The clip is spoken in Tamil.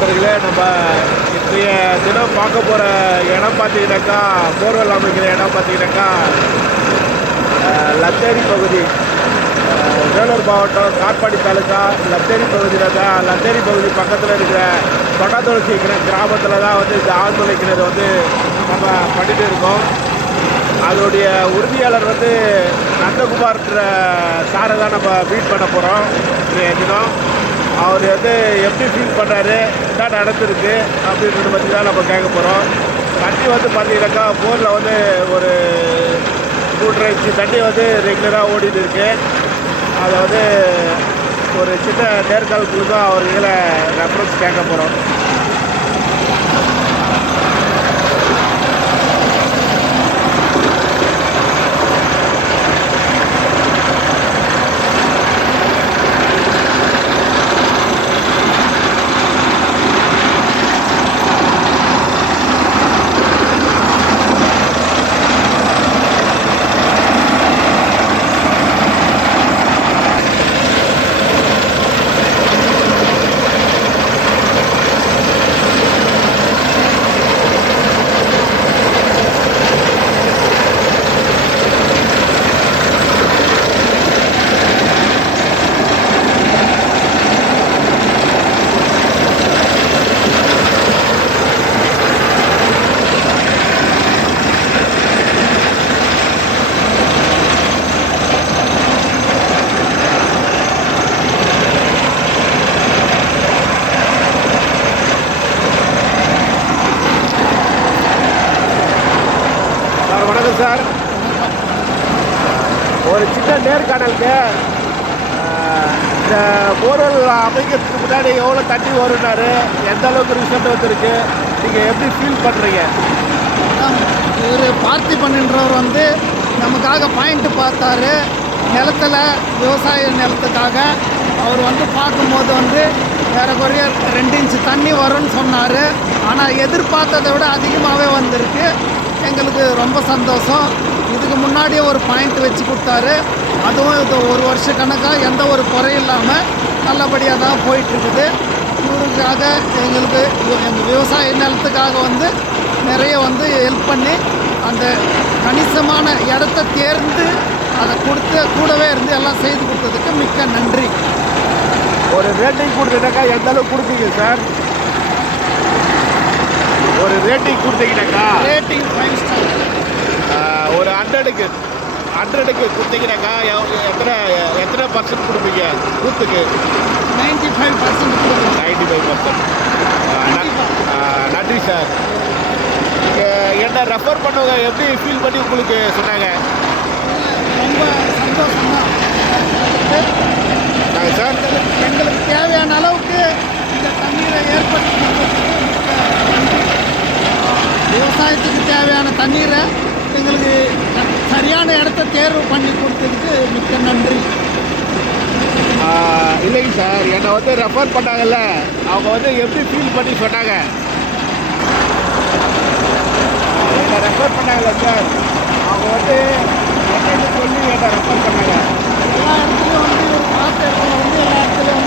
நண்பர்களே, நம்ம இன்றைய தினம் பார்க்க போகிற இடம் பார்த்தீங்கன்னாக்கா, போர்வெல் அமைக்கிற இடம் பார்த்தீங்கன்னாக்கா, லத்தேரி பகுதி, வேலூர் மாவட்டம் காட்பாடி தாலுக்கா லத்தேரி பகுதியில் தான். லத்தேரி பகுதி பக்கத்தில் இருக்கிற தொண்டாத்துளசி கிராமத்தில் தான் வந்து இந்த ஆழ்துளை கிணறு வந்து நம்ம பண்ணிட்டு இருக்கோம். அதோடைய உரிமையாளர் வந்து நந்தகுமார்ன்ற சாரை தான் நம்ம மீட் பண்ண போகிறோம் இன்றைய தினம். அவர் வந்து எப்படி ஃபீல் பண்ணுறாரு, என்ன நடந்துருக்கு அப்படின்றத பற்றி தான் நம்ம கேட்க போகிறோம். தண்ணி வந்து பார்த்தீங்கன்னாக்கா போரில் வந்து ஒரு 3.5 இன்ச்சு தண்ணி வந்து ரெகுலராக ஓடிட்டு இருக்கு. அதை வந்து ஒரு சின்ன நேர்காணலுக்கு தான் அவர்களை ரெஃபரன்ஸ் கேட்க போகிறோம். சார், ஒரு சின்ன நேர்காணலுக்கு இந்த போர்வெல் அமைக்கிறதுக்கு முன்னாடி எவ்வளோ தண்ணி வரும்னாரு, எந்த அளவுக்கு ரிசல்ட் வந்துருக்கு, நீங்கள் எப்படி ஃபீல் பண்ணுறீங்க? இவர் பார்த்திபன்ன்றவர் வந்து நமக்காக பாயிண்ட்டு பார்த்தாரு. நிலத்தில் விவசாய நிலத்துக்காக அவர் வந்து பார்க்கும்போது வந்து ஏறக்குறைய 2 இன்ச்சு தண்ணி வரும்னு சொன்னார். ஆனால் எதிர்பார்த்ததை விட அதிகமாகவே வந்திருக்கு. எங்களுக்கு ரொம்ப சந்தோஷம். இதுக்கு முன்னாடியே ஒரு பாயிண்ட் வச்சு கொடுத்தாரு. அதுவும் இது 1 வருஷ கணக்காக எந்த ஒரு குறையும் இல்லாமல் நல்லபடியாக தான் போயிட்டுருக்குது. இவருக்காக எங்களுக்கு எங்கள் விவசாய நிலத்துக்காக வந்து நிறைய வந்து ஹெல்ப் பண்ணி அந்த கணிசமான இடத்த தேர்ந்து அதை கொடுத்து கூடவே இருந்து எல்லாம் செய்து கொடுத்ததுக்கு மிக்க நன்றி. ஒரு ரேட்டிங் கொடுத்துட்டாக்கா எந்த அளவுக்கு கொடுப்பீங்க சார்? ஒரு ரேட்டிங் கொடுத்தீங்கன்னாக்கா, ரேட்டிங் 5 ஸ்டார். ஒரு 100க்கு கொடுத்தீங்கன்னாக்கா எத்தனை பர்சன்ட் கொடுப்பீங்க? 95% 95%. நன்றி சார். நீங்கள் என்ன ரெஃபர் பண்ணவங்க எப்படி ஃபீல் பண்ணி உங்களுக்கு சொன்னாங்க? ரொம்ப சந்தோஷம் தான் சார். எங்களுக்கு தேவையான அளவுக்கு இந்த தண்ணீரை ஏற்படுத்தி கொடுத்ததுக்கு நன்றி. விவசாயத்துக்கு தேவையான தண்ணீரை எங்களுக்கு சரியான இடத்த தேர்வு பண்ணி கொடுத்ததுக்கு மிக்க நன்றி. இல்லைங்க சார், என்னை வந்து ரெஃபர் பண்ணாங்கல்ல, அவங்க வந்து எப்படி ஃபீல் பண்ணி சொன்னாங்க? என்னை ரெஃபர் பண்ணாங்கல்ல சார், அவங்க வந்து என்னன்னு சொல்லி என்னை ரெஃபர் பண்ணாங்க. எல்லா இடத்துலையும் வந்து ஒரு பார்த்த இடத்துல வந்து எல்லா இடத்துலையும்